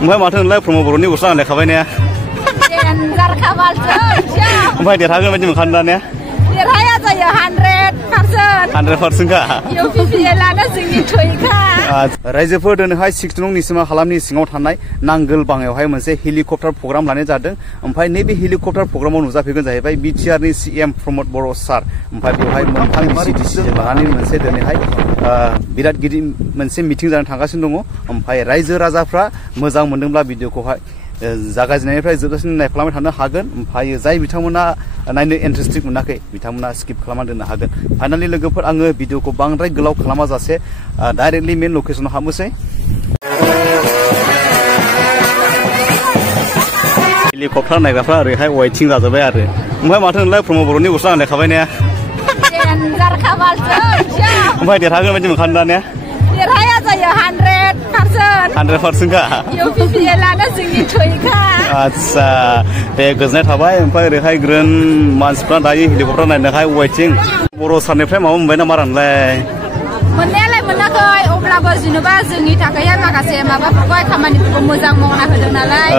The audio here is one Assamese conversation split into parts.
ओमफ्राय माथो होनलाय प्रमद बर'नि गस्ला गानलायखाबाय ने ओमफ्राय देरहागोन बायदि मोनखादों दा ने देरहाया जायो 100% का इउपिपिएलआनो जोंनि थैखा रायजोफोर दिनैहाय 16 नं निसिमा हालामनि सिङाव थानाय नांगोल बाङायावहाय मोनसे हेलिकप्टार प्रग्राम लानाय जादों ओमफ्राय नैबे हेलिकप्टार प्रग्रामाव नुजाफैगोन जाहैबाय बिटिआरनि सीएम प्रमद बर' सार ओमफ्राय बेवहाय मोनथाम डिसिजन लानानै मोनसे दिनैहाय बिराद गिदिर मोनसे मिटिं जानो थांगासिनो दङ ओमफ्राय रायजो राजाफ्रा मोजां मोनदोंब्ला भिडिअखौहाय जागायजेननायनिफ्राय जोबजासिम नायफ्लांबाय थानो हागोन ओमफ्राय जाय बिथांमोना नायनो इन्टारेस्टिं मोनाखै बिथांमोना स्किप खालामना दोननो हागोन फाइनालि लोगोफोर आङो भिडिअखौ बांद्राय गोलाव खालामाजासे डाइरेक्टलि मेन लकेसनाव हाबनोसै हेलिकप्टार नायग्राफ्रा ओरैहाय वेटिं जाजोब्बाय आरो ओमफ्राय माथो होनलाय प्रमद बर'नि गस्ला गानलायखाबाय ने ओमफ्राय देरहागोन बायदि मोनखादों दा ने देरहाया जायो 100% का इउपिपिएलआनो जोंनि थैखा आच्छा दे गोजोननाय थाबाय ओमफ्राय ओरैहाय ग्रोन मानसिफ्रा दायो हेलिकप्टार नायनोहाय वेटिं बर' सारनिफ्राय माबा मोनबाय ना मा रानलाय मोननायालाय मोनाखै अब्लाबो जेनेबा जोंनि थाखाय माखासे माबाफोरखौहाय खामानिफोरखौ मोजां मावना होदों नालाय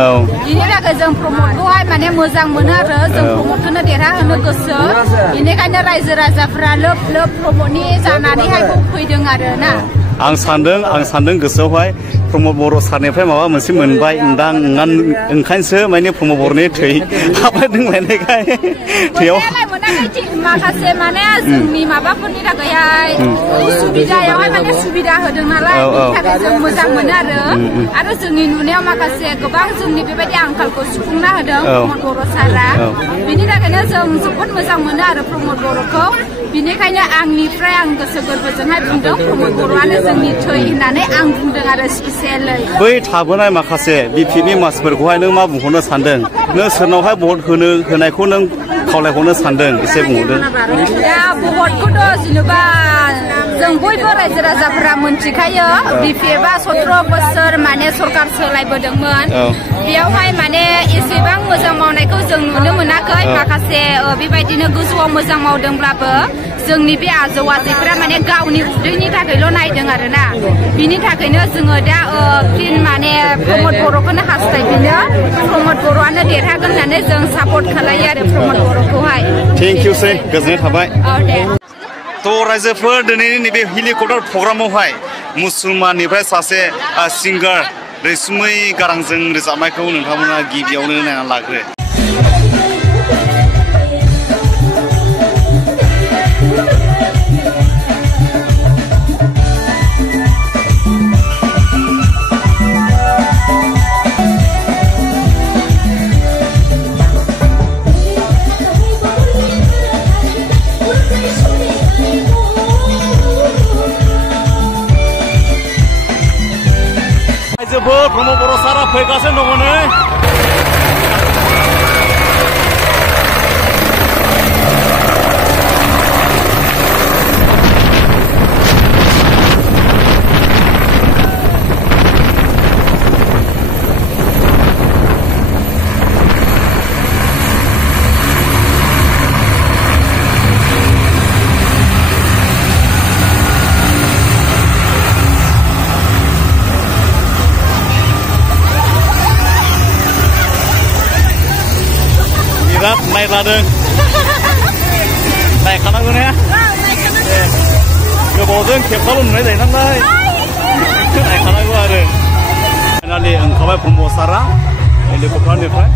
बिनि थाखाय जों प्रमदखौहाय माने मोजां मोनो आरो जों प्रमदखौनो देरहाहोनो गोसो बेनिखायनो रायजो राजाफ्रा लोब लोब प्रमदनि जानानैहाय फैदों आरो ना आं सानदों गोसोआवहाय प्रमद बर' सारनिफ्राय माबा मोनसे मोनबाय ओंखायनोसो माने प्रमद बर'नि थै हाबबाय दंलायनायखाय थैयाव माखासे माने जोंनि माबाफोरनि थाखायहाय सुबिदायावहाय माने सुबिदा होदों नालाय बेनि थाखाय जों मोजां मोनो आरो जोंनि नुनायाव माखासे गोबां जोंनि बेबायदि आंखालखौ सुफुंना होदों प्रमद बर' सारा बिनि थाखायनो जों जोबोद मोजां मोनो आरो प्रमद बर'खौ बिनिखायनो आंनिफ्राय आं गोसो गोरबोजोंहाय बुंदों प्रमद बर'आनो जोंनि थै होननानै आं बुंदों आरो स्पेसियेलै बै थाबोनाय माखासे बिपिनि मानसिफोरखौहाय नों मा बुंहरनो सानदों नों सोरनावहाय भट होनायखौ नों खावलायहरनो सानदों एसे बुंहरदो दा भटखौथ' जेनेबा जों बयबो रायजो राजाफोरा मोनथिखायो बिपिएफआ 17 बोसोर माने सरकार सोलायबोदोंमोन बेयावहाय माने एसेबां मोजां मावनायखौ जों नुनो मोनाखै माखासे बेबायदिनो गोजौआव मोजां मावदोंब्लाबो जोंनि बे आजौ आजैफोरा माने गावनि उदैनि थाखायल' नायदों आरोना बिनि थाखायनो जोङो दा फिन माने प्रमद बर'खौनो हास्थायफिनो प्रमद बर'आनो देरहागोन होननानै जों सापर्ट खालायो आरो प्रमद बर'खौहाय थेंक इउ सै गोजोननाय थाबाय तो रायजोफोर दिनैनि नैबे हेलिकप्टार प्रग्रामावहाय मुसलमाननिफ्राय सासे सिंगार रैसुमै गारांजों रोजाबनायखौ नोंथांमोना गिबियावनो नायना लाग्रो प्रमद बर' सारा फैगासिनो दङ नै नायलादों नायखानांगौ ने गोबावजों खेबसेल' नुनाय जायो नालाय नायखानांगौ आरो फाइनालि ओंखारबाय प्रमद सारा हेलिकप्टारनिफ्राय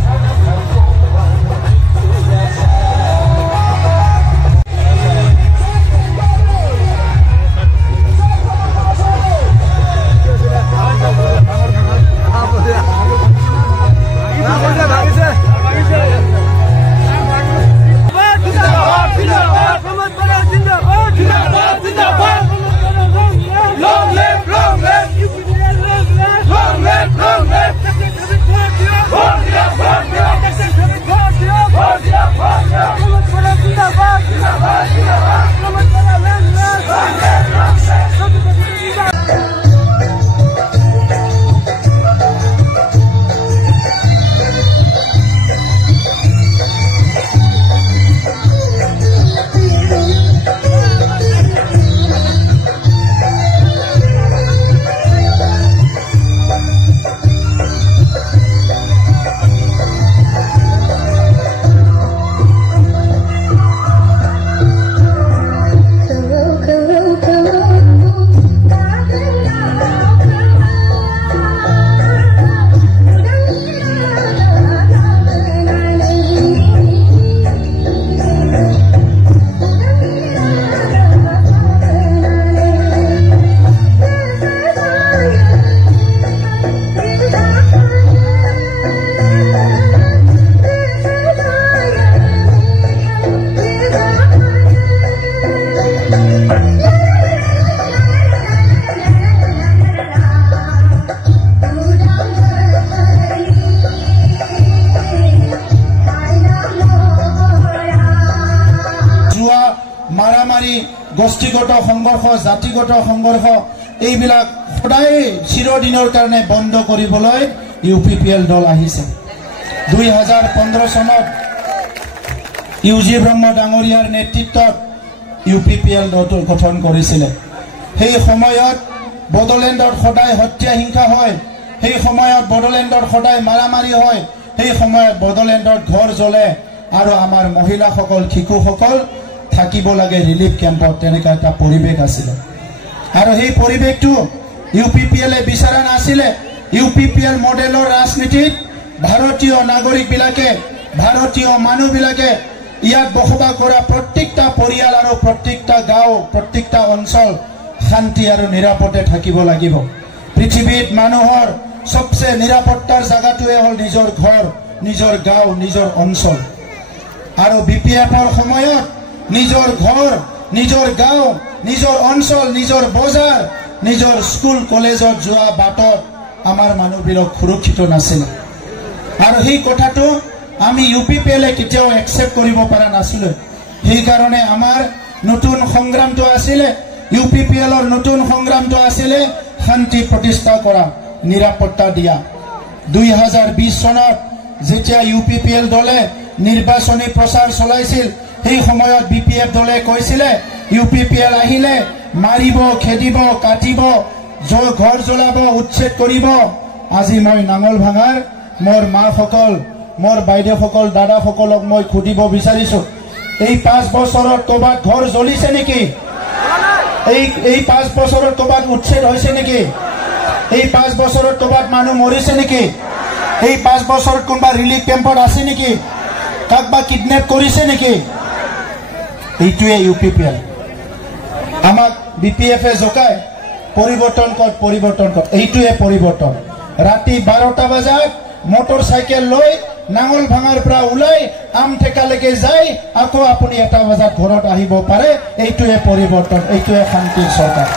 Long live, long live, long live, long live, long live, long live, long live. মাৰামাৰি গোষ্ঠীগত সংঘৰ্ষ জাতিগত সংঘৰ্ষ এইবিলাক সদায় চিৰদিনৰ কাৰণে বন্ধ কৰিবলৈ UPPL দল আহিছে 2015 চনত ইউজি ব্ৰহ্ম ডাঙৰীয়াৰ নেতৃত্বত UPPL দলটো গঠন কৰিছিলে সেই সময়ত বড়োলেণ্ডত সদায় হত্যা হিংসা হয় সেই সময়ত বড়োলেণ্ডত সদায় মাৰামাৰি হয় সেই সময়ত বড়োলেণ্ডত ঘৰ জ্বলে আৰু আমাৰ মহিলাসকল শিশুসকল থাকিব লাগে ৰিলিফ কেম্পত তেনেকা এটা পৰিবেশ আছিল আৰু সেই পৰিবেশটো UPPL এ বিচাৰা নাছিলে UPPL মডেলৰ ৰাজনীতিত ভাৰতীয় নাগৰিক বিলাকে ভাৰতীয় মানুহ বিলাকে ইয়াত বসবাস কৰা প্ৰত্যেকটা পৰিয়াল আৰু প্ৰত্যেকটা গাঁও প্ৰত্যেকটা অঞ্চল শান্তি আৰু নিৰাপদে থাকিব লাগিব পৃথিৱীত মানুহৰ সবচে নিৰাপত্তাৰ জায়গাটোৱে হ'ল নিজৰ ঘৰ নিজৰ গাঁও নিজৰ অঞ্চল আৰু BPFৰ সময়ত নিজৰ ঘৰ নিজৰ গাঁও নিজৰ অঞ্চল নিজৰ বজাৰ নিজৰ স্কুল কলেজত যোৱা বাটত আমাৰ মানুহবিলাক সুৰক্ষিত নাছিল আৰু সেই কথাটো আমি UPPL এ কেতিয়াও একসেপ্ট কৰিব পৰা নাছিল সেই কাৰণে আমাৰ নতুন সংগ্ৰামটো আছিল UPPLৰ নতুন সংগ্ৰামটো আছিল শান্তি প্ৰতিষ্ঠা কৰা নিৰাপত্তা দিয়া 2020 চনত যেতিয়া UPPL দলে নিৰ্বাচনী প্ৰচাৰ চলাইছিল সেই সময়ত BPF দলে কৈছিলে UPPL আহিলে মাৰিব খেদিব কাটিব ঘৰ জ্বলাব উচ্ছেদ কৰিব আজি মই নাঙল ভাঙাৰ মোৰ মাসকল মোৰ বাইদেউসকল দাদাসকলক মই খুদিব বিচাৰিছো এই 5 বছৰত কবাত ঘৰ জ্বলিছে নেকি এই 5 বছৰত কবাত উচ্ছেদ হৈছে নেকি এই 5 বছৰত কবাত মানুহ মৰিছে নেকি এই 5 বছৰত কোনবা ৰিলিফ কেম্পত আছে নেকি কাকবা কিডন্যাপ কৰিছে নেকি এইটোৱে UPPL আমাক BPF এ জকায় পৰিৱৰ্তন কৰ এইটোৱে পৰিৱৰ্তন ৰাতি 12টা বজাত মোটৰসাইকেল লৈ নাঙল ভাঙাৰ পৰা ওলাই আমঠেকালৈকে যায় আকৌ আপুনি 1টা বজাত ঘৰত আহিব পাৰে এইটোৱে পৰিৱৰ্তন এইটোৱে শান্তিৰ চৰকাৰ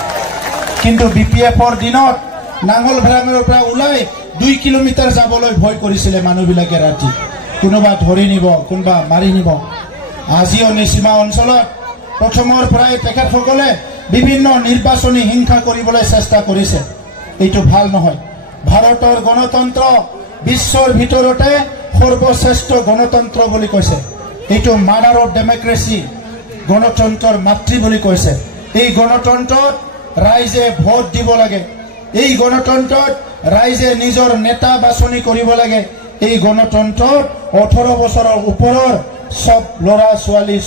কিন্তু BPFৰ দিনত নাঙল ভাঙাৰ পৰা ওলাই 2 কিলোমিটাৰ যাবলৈ ভয় কৰিছিলে মানুহবিলাকে ৰাতি কোনোবা ধৰি নিব কোনোবা মাৰি নিব আজিও নিসীমা অঞ্চলত প্ৰথমৰ পৰাই তেখেতসকলে বিভিন্ন নিৰ্বাচনী হিংসা কৰিবলৈ চেষ্টা কৰিছে এইটো ভাল নহয় ভাৰতৰ গণতন্ত্ৰ বিশ্বৰ ভিতৰতে সৰ্বশ্ৰেষ্ঠ গণতন্ত্ৰ বুলি কৈছে এইটো মাদাৰ অফ ডেমক্ৰেসি গণতন্ত্ৰৰ মাতৃ বুলি কৈছে এই গণতন্ত্ৰত ৰাইজে ভোট দিব লাগে এই গণতন্ত্ৰত ৰাইজে নিজৰ নেতা বাছনি কৰিব লাগে এই গণতন্ত্ৰত 18 বছৰৰ ওপৰৰ সব ল'ৰা ছোৱালী